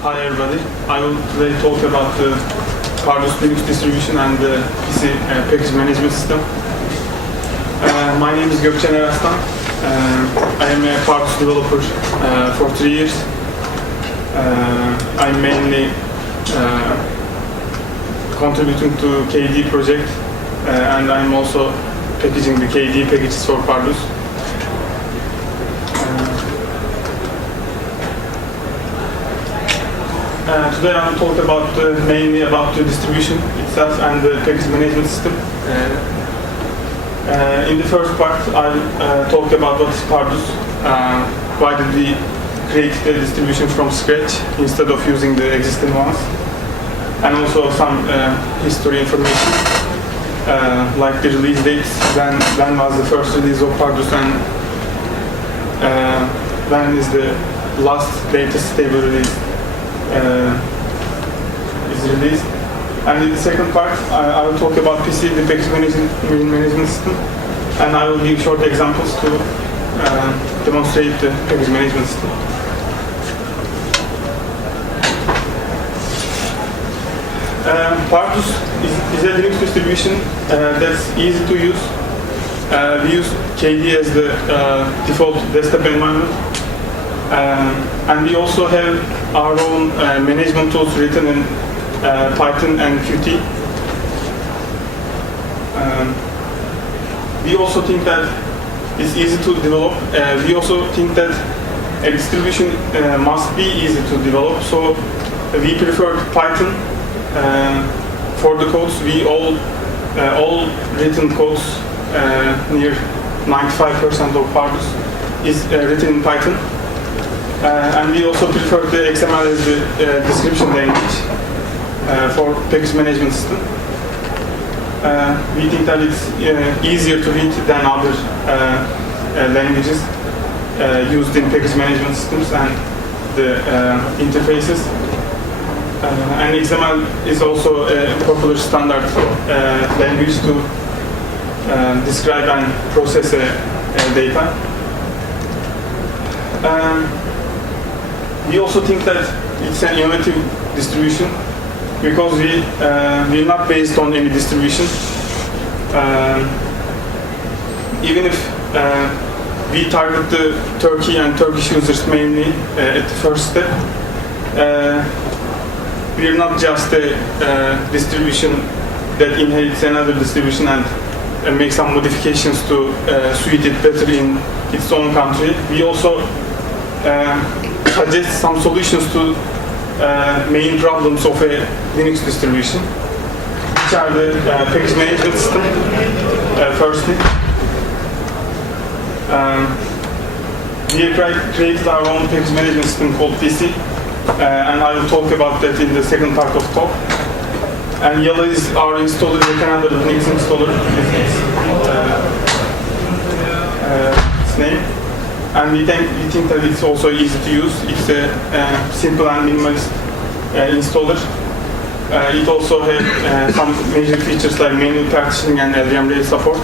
Hi everybody, I will today talk about the Pardus Linux distribution and the Pisi package management system. My name is Gökçen Eraslan. I am a Pardus developer for 3 years. I'm mainly contributing to KD project and I'm also packaging the KD packages for Pardus. Today I will talk about mainly about the distribution itself and the package management system. In the first part, I'll talk about what is Pardus, why did we create the distribution from scratch instead of using the existing ones, and also some history information, like the release dates, when was the first release of Pardus and when is the last latest stable release is released. And in the second part, I will talk about Pisi, the package management system, and I will give short examples to demonstrate the package management system. Pardus is a Linux distribution that's easy to use. We use KD as the default desktop environment. And we also have our own management tools written in Python and Qt. We also think that it's easy to develop. We also think that a distribution must be easy to develop. So we prefer Python for the codes. We all written codes, near 95% of Pardus is written in Python. And we also prefer the XML as the description language for package management system. We think that it's easier to read than other languages used in package management systems and the interfaces. And XML is also a popular standard language to describe and process data. We also think that it's an innovative distribution because we're not based on any distribution. Even if we target the Turkey and Turkish users mainly at the first step, we're not just a distribution that inherits another distribution and make some modifications to suit it better in its own country. We also suggest some solutions to main problems of a Linux distribution, which are the package management system, firstly. We have created our own package management system called Pisi, and I will talk about that in the second part of the talk. And Yellow is our installer, the Canada Linux installer, its name. And we think that it's also easy to use. It's a simple and minimalist installer. It also has some major features like manual partitioning and LVM rail support.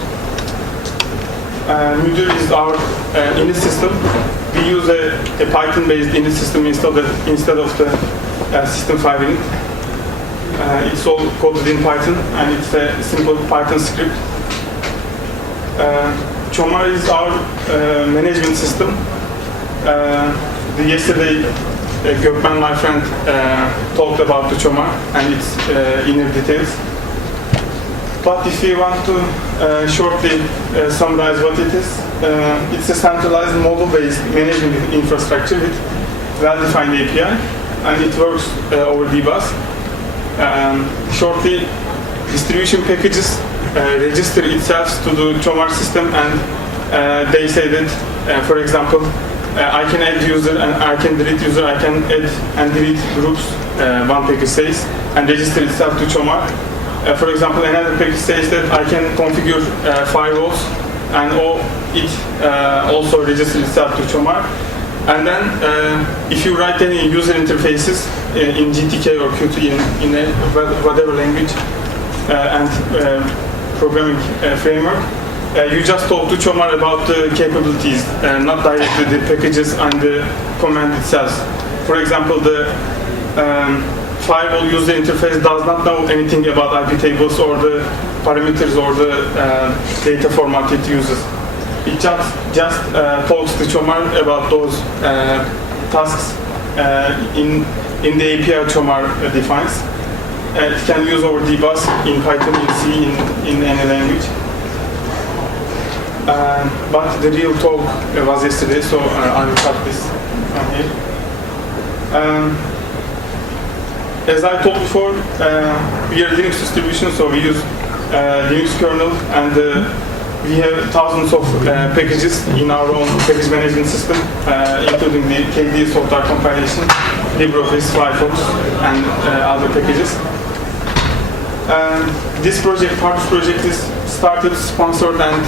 Moodle is our init system. We use a Python-based init system instead of the System 5 init. It's all coded in Python and it's a simple Python script. Chomar is our management system. Yesterday, Gökçen, my friend, talked about the Chomar and its inner details. But if you want to shortly summarize what it is, it's a centralized model-based management infrastructure with well-defined API, and it works over dbus. Shortly, distribution packages register itself to the Chomar system, and they say that, for example, I can add user and I can delete user, I can add and delete groups, one package says, and register itself to Chomar. For example, another package says that I can configure firewalls, and it also registers itself to Chomar. And then, if you write any user interfaces in GTK or Qt in whatever language and programming framework, you just talk to Chomar about the capabilities, not directly the packages and the command itself. For example, the firewall user interface does not know anything about IP tables or the parameters or the data format it uses. It just talks to Chomar about those tasks in the API Chomar defines. It can use over dbus in Python, in C, in any language. But the real talk was yesterday, so I will cut this from here. As I told before, we are a Linux distribution, so we use Linux kernel, and we have thousands of packages in our own package management system, including the KDE software compilation, LibreOffice, Firefox, and other packages. This project, Pardus project, is started, sponsored, and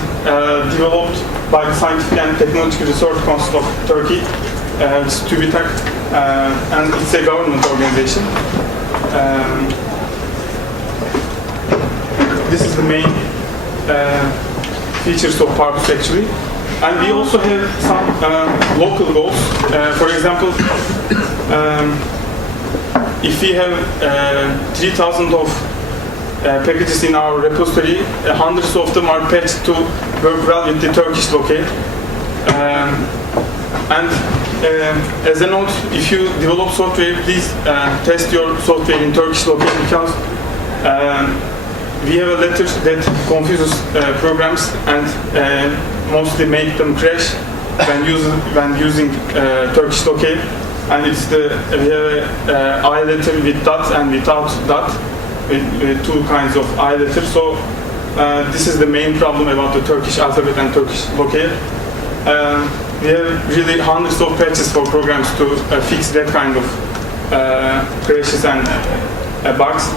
developed by the Scientific and Technological Research Council of Turkey, it's TÜBİTAK, and it's a government organization. This is the main features of Pardus actually. And we also have some local goals. For example, if we have 3,000 of packages in our repository, hundreds of them are patched to work well with the Turkish locale. And as a note, if you develop software, please test your software in Turkish locale, because we have a letter that confuses programs and mostly make them crash when using Turkish locale. And it's we have a I letter with dot and without dot, with two kinds of I letters. So this is the main problem about the Turkish alphabet and Turkish locale. We have really hundreds of patches for programs to fix that kind of crashes and bugs.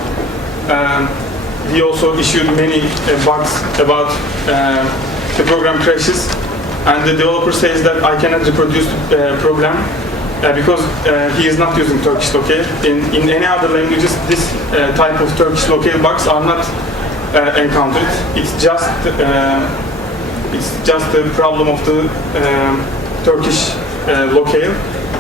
We also issued many bugs about the program crashes, and the developer says that I cannot reproduce the program because he is not using Turkish locale. In any other languages, this type of Turkish locale bugs are not encountered. It's just the problem of the Turkish locale.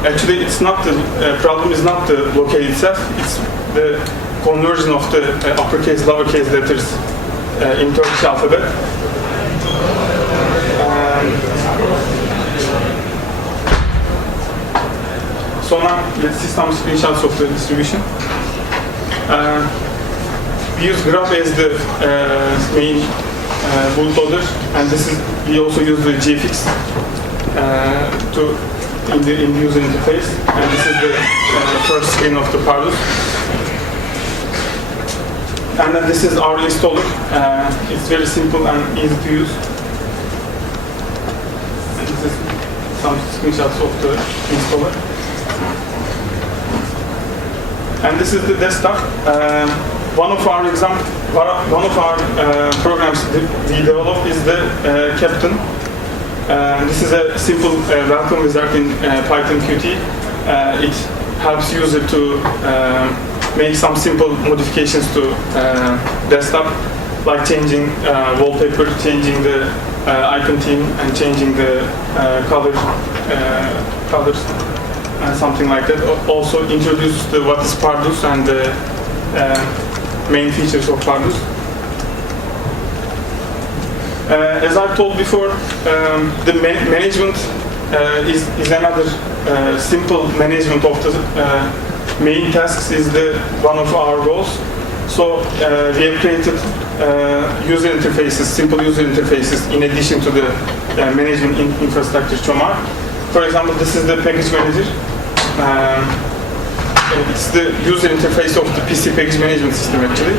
Actually, it's not the problem is not the locale itself. It's the conversion of the uppercase, lowercase letters in Turkish alphabet. So now let's see some screenshots of the distribution. We use Graph as the main bootloader, and we also use the GFX in the user interface. And this is the first screen of the Pardus. And then this is our installer. It's very simple and easy to use. And this is some screenshots of the installer. And this is the desktop. One of our programs we developed is the Captain. This is a simple welcome wizard in Python Qt. It helps user to make some simple modifications to desktop, like changing wallpaper, changing the icon theme, and changing the colors, and something like that. Also introduce what is Pardus and the main features of Pardus. As I told before, the management is another simple management of the main tasks is one of our goals. So we have created user interfaces, simple user interfaces, in addition to the management infrastructure Chomar. For example, this is the package manager. It's the user interface of the Pisi package management system actually.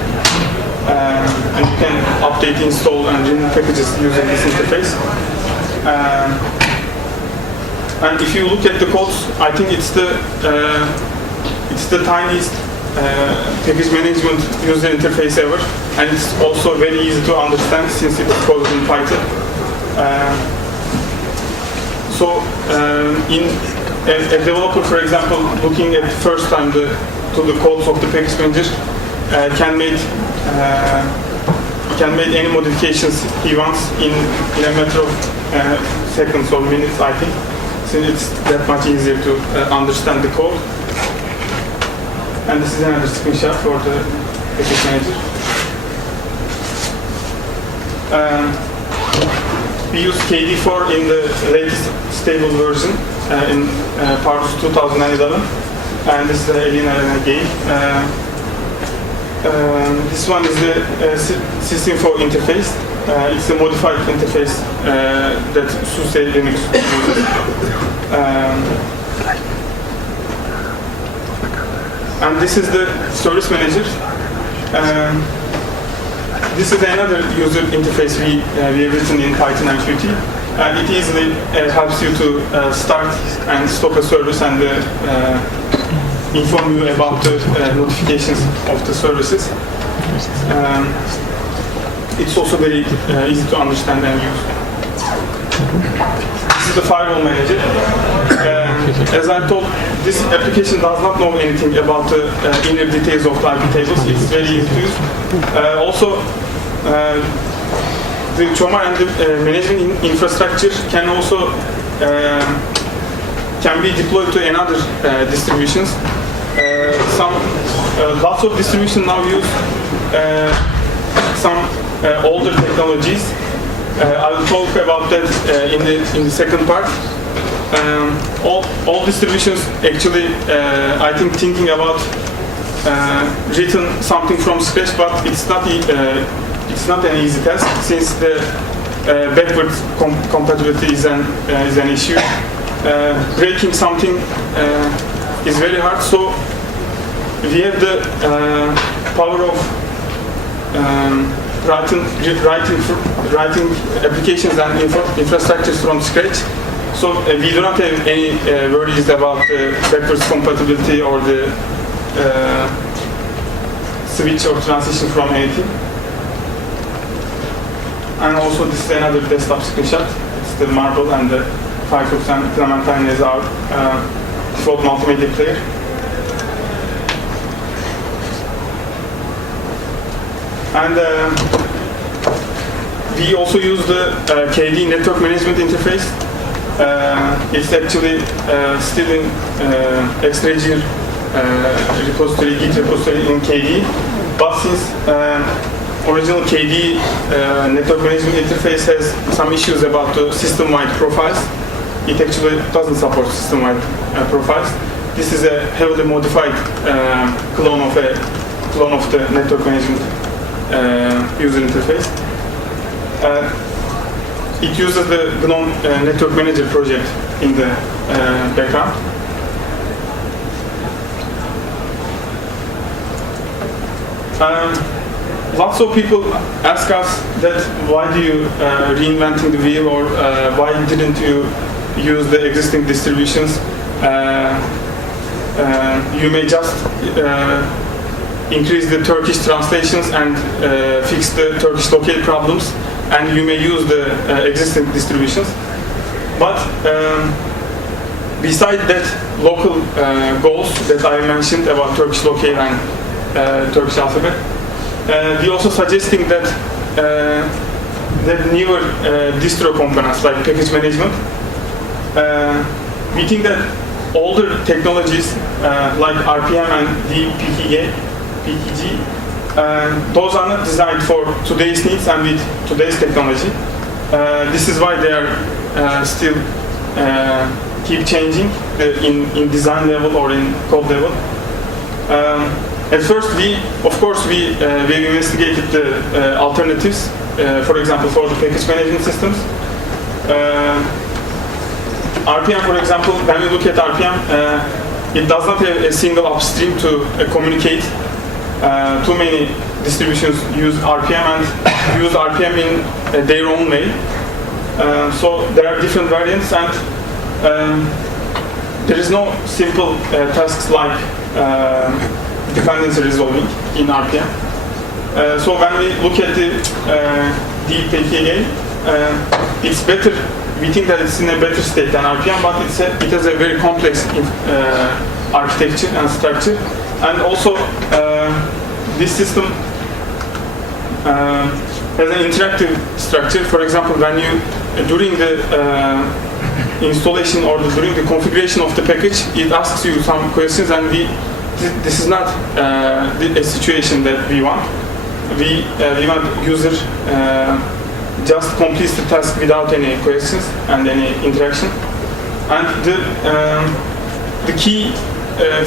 And you can update, install, and remove packages using this interface. And if you look at the codes, I think it's the tiniest package management user interface ever, and it's also very easy to understand since it's coded in Python. So a developer, for example, looking at the first time to the codes of the package manager, can make any modifications he wants in a matter of seconds or minutes, I think, since it's that much easier to understand the code. And this is another screenshot for the package manager. We use KD4 in the latest stable version in Pardus 2011, and this is the Elena game. This one is the System4 interface. It's a modified interface that SUSE Linux uses. And this is the service manager. This is another user interface we have written in Python and Qt. It easily helps you to start and stop a service and inform you about the notifications of the services. It's also very easy to understand and use. This is the firewall manager. As I told, this application does not know anything about the inner details of the IP tables. It's very easy to use. Also, the Chomar and the management infrastructure can also can be deployed to another distributions. Lots of distributions now use some older technologies. I will talk about that in the second part. All distributions actually, I think, thinking about written something from scratch, but it's not an easy task since the backward compatibility is an issue. Breaking something is very hard. So we have the power of writing applications and infrastructures from scratch. So we do not have any worries about the backwards compatibility or the switch or transition from anything. And also this is another desktop screenshot. It's the Marble and the Firefox and Clementine as our default multimedia player. And we also use the KD network management interface. It's actually still in X-Regime repository, Git repository in KD. But since original KD network management interface has some issues about the system-wide profiles, it actually doesn't support system-wide profiles. This is a heavily modified clone of the network management user interface. It uses the GNOME Network Manager project in the background. Lots of people ask us that why do you reinventing the wheel, or why didn't you use the existing distributions? You may just increase the Turkish translations and fix the Turkish locale problems, and you may use the existing distributions. But besides that local goals that I mentioned about Turkish locale and Turkish alphabet, we also suggesting that that newer distro components like package management, we think that older technologies like RPM and PKG, those are not designed for today's needs and with today's technology. This is why they are still keep changing in design level or in code level. At first, we investigated the alternatives. For example, for the package management systems, RPM, for example, when we look at RPM, it does not have a single upstream to communicate. Too many distributions use RPM and use RPM in their own way. So there are different variants, and there is no simple tasks like dependency resolving in RPM. So when we look at the DPKA, it's better. We think that it's in a better state than RPM, but it has a very complex architecture and structure. And also, this system has an interactive structure. For example, when you during the installation or during the configuration of the package, it asks you some questions, and we this is not a situation that we want. We want user just completes the task without any questions and any interaction. And the key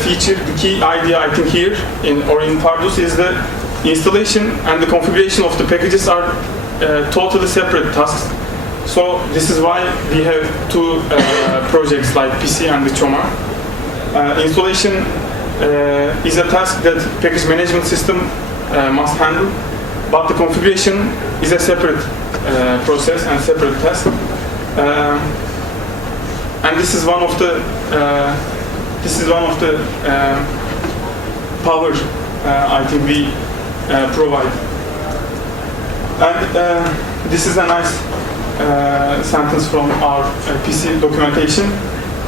feature, the key idea I think here in Pardus is the installation and the configuration of the packages are totally separate tasks. So this is why we have two projects like Pisi and the Chomar. Installation is a task that package management system must handle, but the configuration is a separate process and separate task. And this is one of the power I think we provide. And this is a nice sentence from our PC documentation.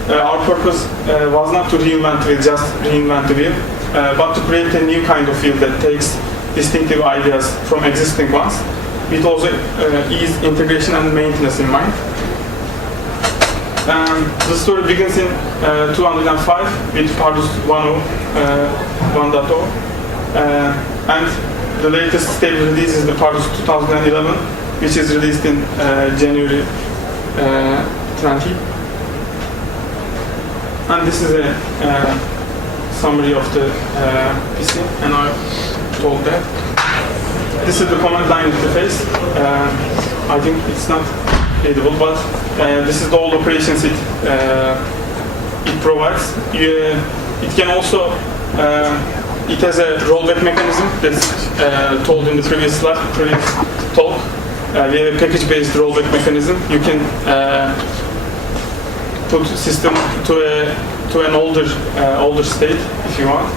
Our purpose was not to reinvent the wheel, just reinvent the wheel, but to create a new kind of wheel that takes distinctive ideas from existing ones, with also ease, integration and maintenance in mind. The story begins in 2005 with Pardus 1.0, and the latest stable release is the Pardus 2011, which is released in January 20. And this is a summary of the PC, and I told that. This is the command line interface. I think it's not readable, but this is the old operations it provides. It can also, it has a rollback mechanism that's told in the previous talk. We have a package-based rollback mechanism. You can put system to an older state if you want,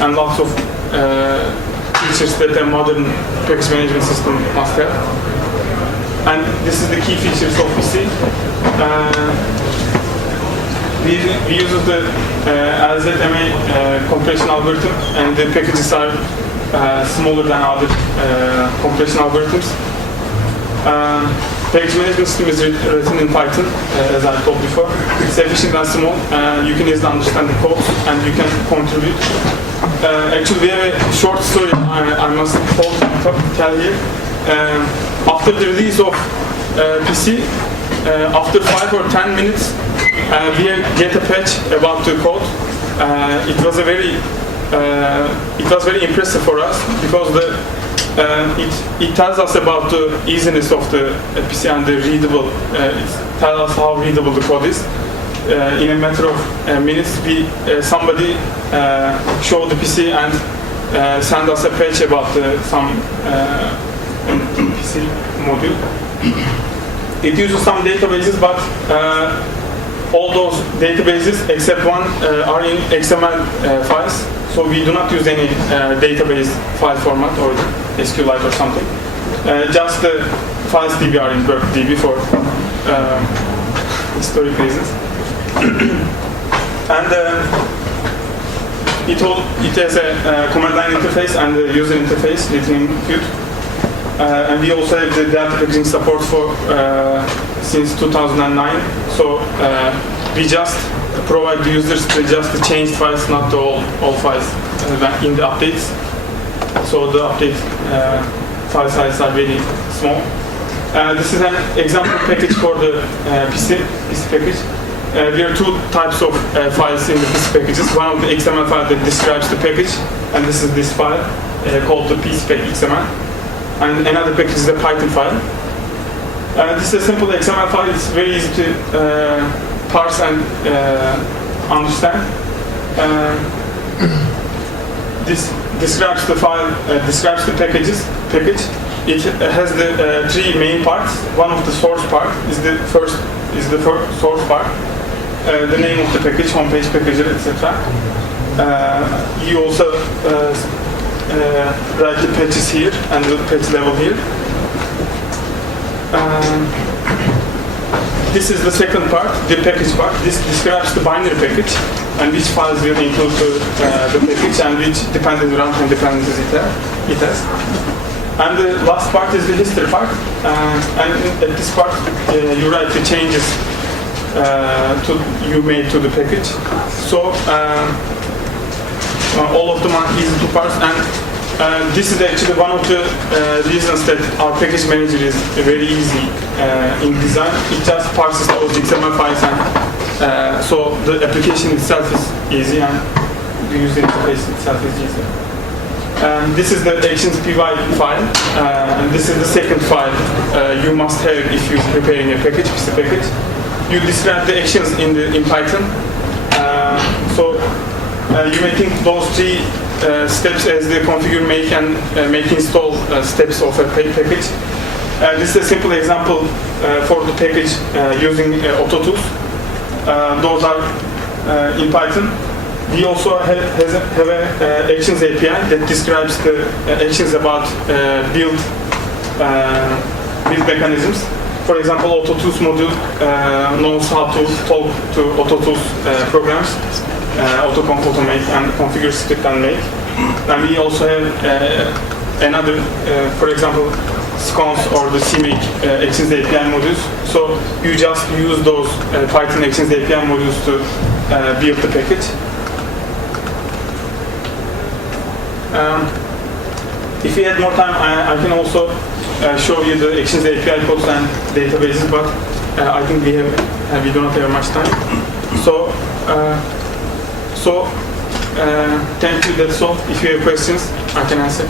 and lots of features that a modern package management system must have. And this is the key features of PC. We use the LZMA compression algorithm, and the packages are smaller than other compression algorithms. Package management system is written in Python, as I told before. It's efficient and small. You can easily understand the code, and you can contribute. Actually, we have a short story I must tell here. After the release of PC, after 5 or 10 minutes, we get a patch about the code. It was very impressive for us because it tells us about the easiness of the PC and the readable. It tells us how readable the code is. In a matter of minutes, somebody showed the PC and sent us a patch about some PC module. It uses some databases, but all those databases except one are in XML files. So we do not use any database file format or SQLite or something. Just the files DB are in WorkDB for historic reasons. And it has a command line interface and a user interface written in Qt. And we also have the data packaging support for since 2009. So we just provide the users just the changed files, not the all files in the updates. So the update file sizes are very small. This is an example package for the PC package. There are two types of files in the PC packages. One of the XML file that describes the package, and this is this file called the PCPack.xml. And another package is a Python file. This is a simple XML file. It's very easy to parse and understand. This describes the file, describes the package. It has the three main parts. One of the source part is the first source part. The name of the package, homepage packager, etc. You also write the patches here and the patch level here. This is the second part, the package part. This describes the binary package and which files will include the package and which dependent runtime dependencies it has. And the last part is the history part. And at this part, you write the changes you made to the package. So all of them are easy to parse, and this is actually one of the reasons that our package manager is very easy in design. It just parses those XML files, and so the application itself is easy, and the user interface itself is easy. This is the actions py file, and this is the second file you must have if you're preparing a package, Pisi package. You describe the actions in Python. So you may think those three steps as the configure, make, and make install steps of a package. This is a simple example for the package using AutoTools. Those are in Python. We also have a actions API that describes the actions about build mechanisms. For example, AutoTools module knows how to talk to AutoTools programs, autoconf, automake, and configure, script, and make. And we also have another, for example, sconce or the CMake actions API modules. So you just use those Python actions API modules to build the package. If we had more time, I can also show you the actions API codes and databases, but I think we don't have much time. So thank you. That's all. If you have questions, I can answer.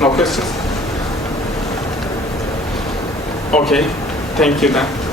No questions? Okay. Thank you then.